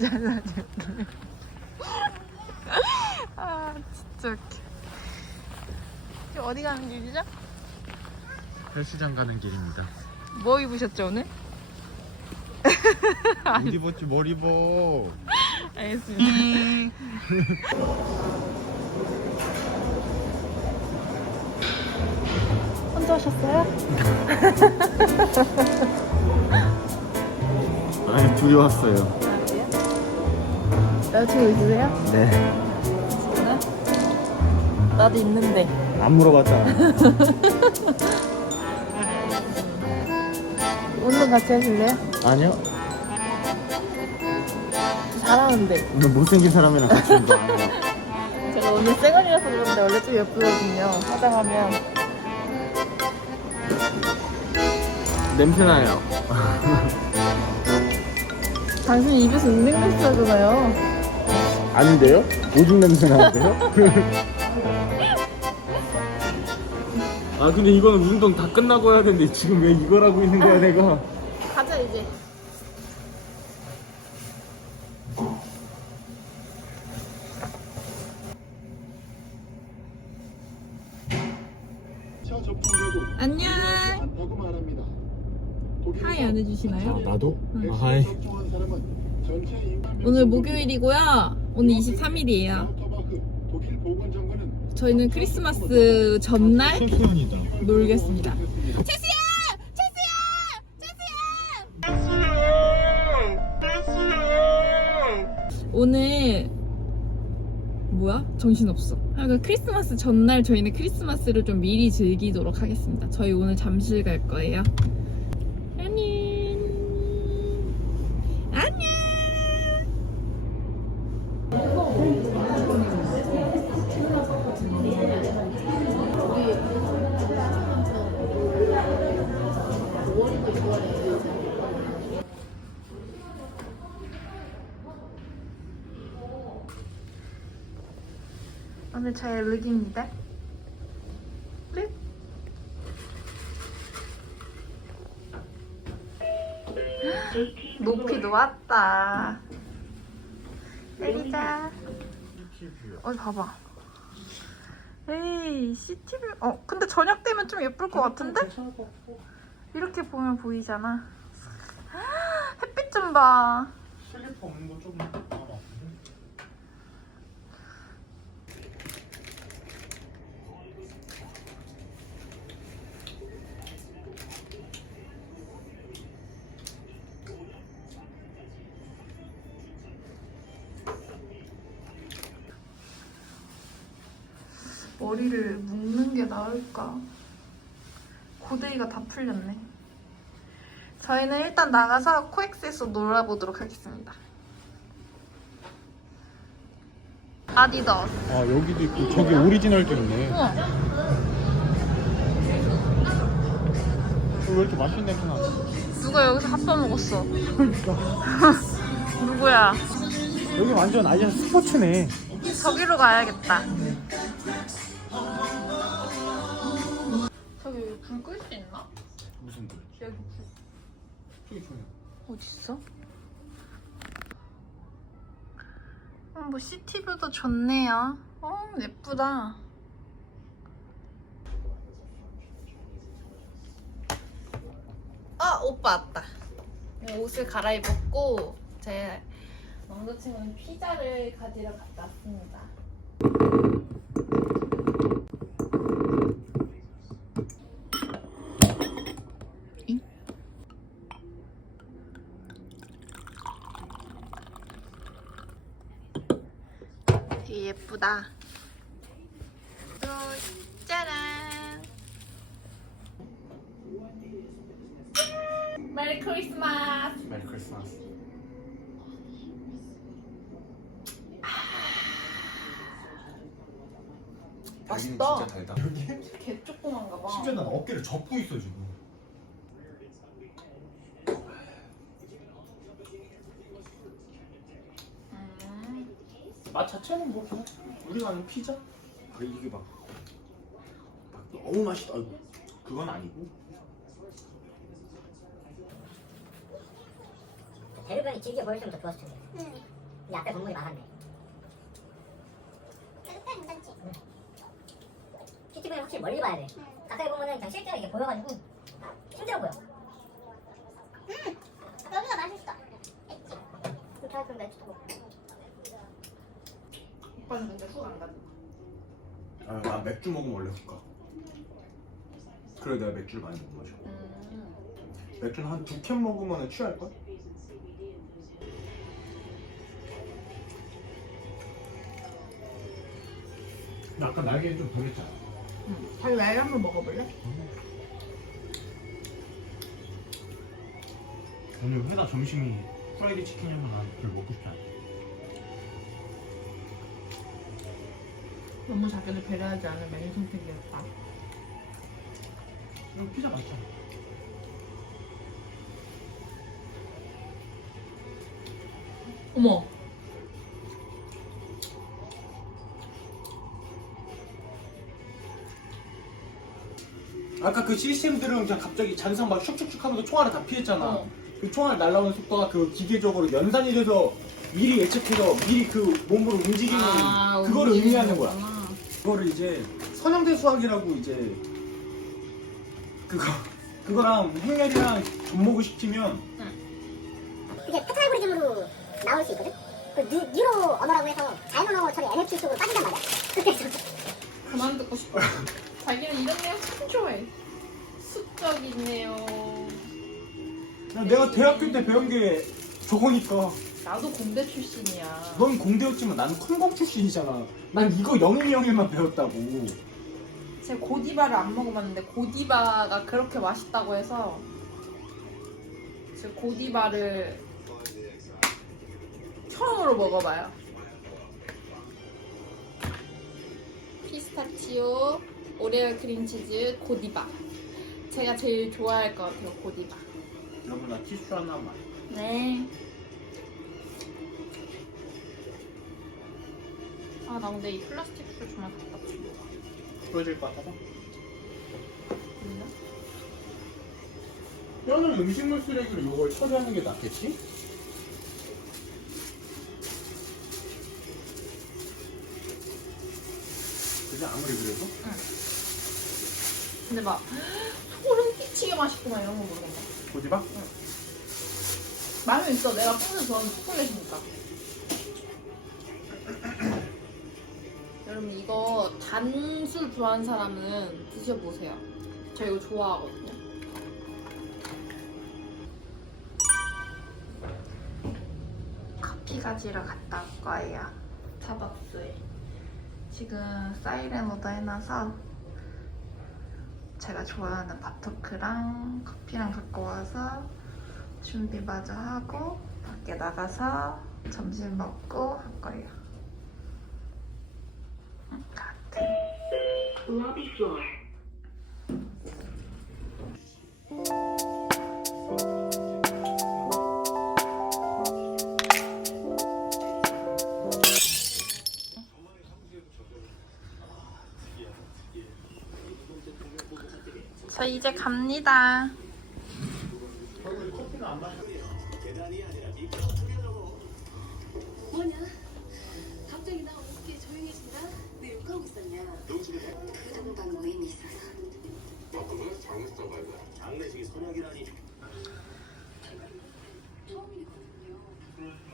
잘라줄게. 아 진짜 웃겨. 지금 어디 가는 길이죠? 헬스장 가는 길입니다. 뭐 입으셨죠 오늘? 옷 입었지 뭘 입어? 알겠습니다. 혼자 오셨어요? 아니 둘이 왔어요. 여자친구 있으세요? 네. 나도 있는데. 안 물어봤잖아. 운동 같이 하실래요? 아니요. 잘하는데. 오늘 못생긴 사람이랑 같이 운동 안 해요. 제가 오늘 쌩얼이라서 그런데 원래 좀 예쁘거든요. 화장하면. 냄새 나요. 당신 입에서 은행 냄새 나잖아요. 아닌데요? 오줌 냄새 나는데요? 아 근데 이거는 운동 다 끝나고 해야 되는데 지금 왜 이걸 하고 있는 거야 내가? 가자 이제. 안녕. 하이 안 해주시나요? 나도? 아, 하이. 오늘 목요일이고요. 오늘 23일이에요. 저희는 크리스마스 전날 최소한이다. 놀겠습니다. 채수야! 채수야! 채수야! 오늘 뭐야? 정신없어. 하여간 크리스마스 전날 저희는 크리스마스를 좀 미리 즐기도록 하겠습니다. 저희 오늘 잠실 갈 거예요. 안녕. 오늘 저의 룩입니다. 룩. 높이도 왔다. 내리자. 어디 봐봐. 에이, 시티뷰. 어, 근데 저녁 되면 좀 예쁠 것 같은데? 이렇게 보면 보이잖아. 햇빛 좀 봐. 슬리퍼 없는 거 조금 머리를 묶는 게 나을까? 고데기가 다 풀렸네. 저희는 일단 나가서 코엑스에서 놀아보도록 하겠습니다. 아디다스. 아 여기도 있고 저기 오리지널도 있네. 우와. 왜 이렇게 맛있는 냄새 나? 누가 여기서 핫바 먹었어? 누구야? 여기 완전 아예 스포츠네. 저기로 가야겠다. 어딨어? 어, 뭐 시티뷰도 좋네요. 어 예쁘다. 아 오빠 왔다. 네, 옷을 갈아입었고 제 남자친구는 피자를 가지러 갔다 왔습니다. 예쁘다. 또 짜란. 메리 크리스마스. 메리 크리스마스. 맛있다. 달다. 개 조그만가 봐. 심지어 난 어깨를 접고 있어 지금. 맛 자체는 뭐 그냥 우리가 아는 피자? 그래 이게 막, 막 너무 맛있다. 아이고 그건 아니고. 대르변이 길게 보였으면 더 좋았을 텐데. 이 앞에 건물이 막았네. 그때 괜찮지? CCTV는 확실히 멀리 봐야 돼. 가까이 보면은 그냥 실제로 이게 보여가지고 힘들어 보여. 음! 여기가 맛있어. 엣지. 잘 그럼 맥주도 먹고. 오빠는 근데 훅안 가져. 아, 나 맥주 먹으면 원래 훅 가. 그래 내가 맥주를 많이 못 마셔. 음. 맥주는 한 두 캔 먹으면 취할 걸? 근데 아까 날개는 좀 덜했잖아. 자기 날 한번 먹어볼래? 오늘 회사 점심이 프라이드 치킨이면 난 별로 먹고 싶지 않아. 너무 자기를 배려하지 않은 메뉴 선택이었다. 이거 피자 맛있잖아. 어머. 아까 그 시스템들은 그냥 갑자기 잔상 막 슉슉슉 하면서 총알을 다 피했잖아. 어. 그 총알 날라오는 속도가 그 기계적으로 연산이 돼서 미리 예측해서 미리 그 몸으로 움직이는 아, 그거를 의미하는 거야. 그거를 이제 선형대 수학이라고 이제 그거 그거랑 행렬이랑 접목을 시키면 그게 패턴 알고리즘으로 나올 수 있거든? 그 뉴, 뉴로 언어라고 해서 자연 언어처럼 NLP 쪽으로 빠진단 말이야. 그래서 그만 듣고 싶어. 자기는 이런 내용 참 좋아해. 수적이네요. 그냥 내가 대학교 때 배운 게 저거니까 나도 공대 출신이야. 넌 공대였지만 나는 컨공 출신이잖아. 난 이거 영웅이 형일만 배웠다고. 제가 고디바를 안 먹어봤는데 고디바가 그렇게 맛있다고 해서 제가 고디바를 처음으로 먹어봐요. 피스타치오, 오레오 크림치즈, 고디바. 제가 제일 좋아할 것 같아요, 고디바. 여러분 나 티슈 하나만. 네. 아, 나 근데 이 플라스틱 술 정말 답답해. 부러질 것 같아서. 몰라? 뼈는 음식물 쓰레기로 이걸 처리하는 게 낫겠지? 그지 아무리 그래도 근데 막 소름 끼치게 맛있고 막 이런 거 모르겠네. 고지바? 맛은 있어. 내가 평소에 좋아하는 초콜릿이니까. 이거 단술 좋아하는 사람은 드셔보세요. 저 이거 좋아하거든요. 커피 가지러 갔다 올 거예요. 스타벅스에. 지금 사이렌 오더 해놔서 제가 좋아하는 바토크랑 커피랑 갖고 와서 준비 마저 하고 밖에 나가서 점심 먹고 할 거예요. 저 이제 갑니다. 뭐냐? 갑자기 나 어떻게 조용해진다? 내 욕하고 있었냐? 그 정도는 의미 있어서.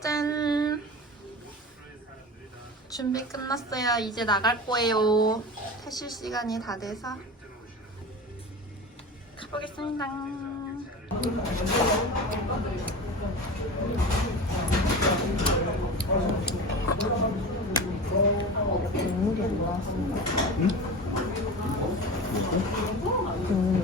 짠! 준비 끝났어요. 이제 나갈 거예요. 퇴실 시간이 다 돼서. 가보겠습니다. 국물이 안 나왔습니다. 국물.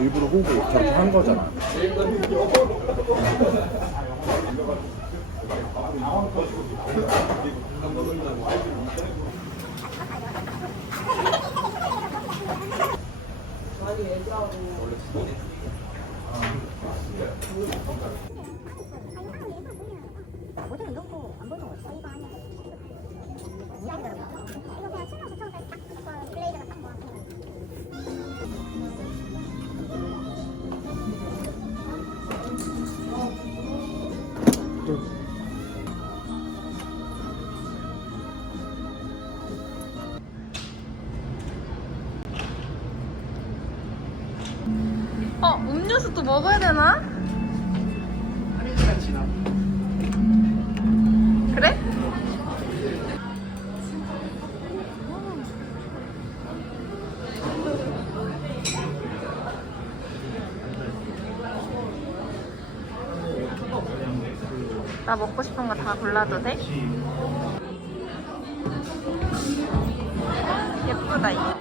일부러 호구 저렇게 한 거잖아. 자기 애기하고 모델은 이런 거안 보는 거야. 이거 아니야. 이거 봐. 처음부터 딱 먹어야 되나? 한 시간 지나. 그래? 나 먹고 싶은 거 다 골라도 돼? 예쁘다 이거